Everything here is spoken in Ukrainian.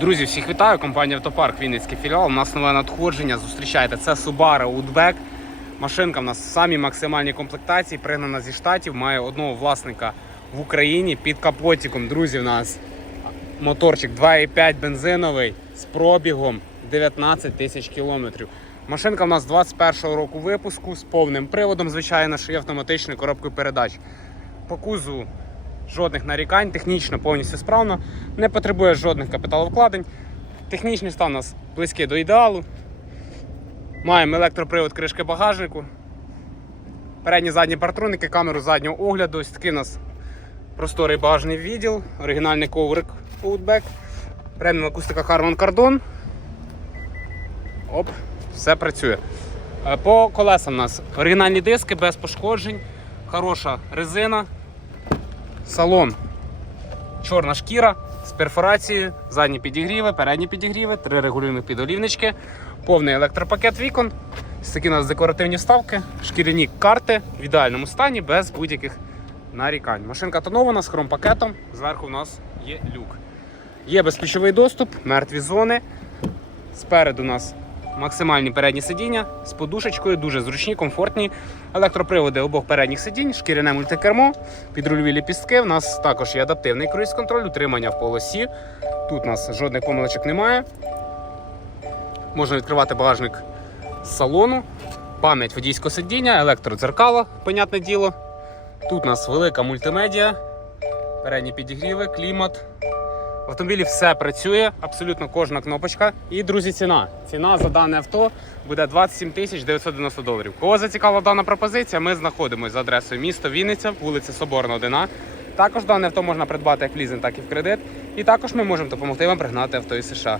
Друзі, всіх вітаю. Компанія Автопарк Вінницький філіал. У нас нове надходження. Зустрічайте. Це Subaru Outback. Машинка в нас в самій максимальній комплектації, пригнана зі штатів. Має одного власника в Україні під капотиком. Друзі, в нас моторчик 2,5 бензиновий з пробігом 19 тисяч кілометрів. Машинка в нас 21-го року випуску з повним приводом, звичайно, що є автоматичною коробкою передач. По кузову жодних нарікань, технічно повністю справно, не потребує жодних капіталовкладень. Технічний стан у нас близький до ідеалу. Маємо електропривод кришки багажнику, передні задні партроники, камеру заднього огляду. Ось такий у нас просторий багажний відділ, оригінальний коврик Outback, преміум акустика Harman Kardon. Оп, все працює. Е, По колесам у нас оригінальні диски без пошкоджень, хороша резина, салон чорна шкіра з перфорацією, задні підігріви, передні підігріви, три регулюємо підолівнички, повний електропакет вікон. Ось такі у нас декоративні вставки, шкіряні карти в ідеальному стані, без будь-яких нарікань. Машинка тонована з хромпакетом, зверху у нас є люк. Є безключовий доступ, мертві зони. Спереду у нас максимальні передні сидіння з подушечкою, дуже зручні, комфортні. Електроприводи обох передніх сидінь, шкіряне мультикермо, підрульові ліпістки. У нас також є адаптивний круїз-контроль, утримання в полосі. Тут у нас жодних помилочок немає. Можна відкривати багажник з салону, пам'ять водійського сидіння, електродзеркало, понятне діло. Тут у нас велика мультимедіа, передні підігріви, клімат. В автомобілі все працює, абсолютно кожна кнопочка. І, друзі, ціна. Ціна за дане авто буде 27 тисяч 990 доларів. Кого зацікавила дана пропозиція, ми знаходимося за адресою місто Вінниця, вулиця Соборна, 1. Також дане авто можна придбати як в лізинг, так і в кредит. І також ми можемо допомогти вам пригнати авто із США.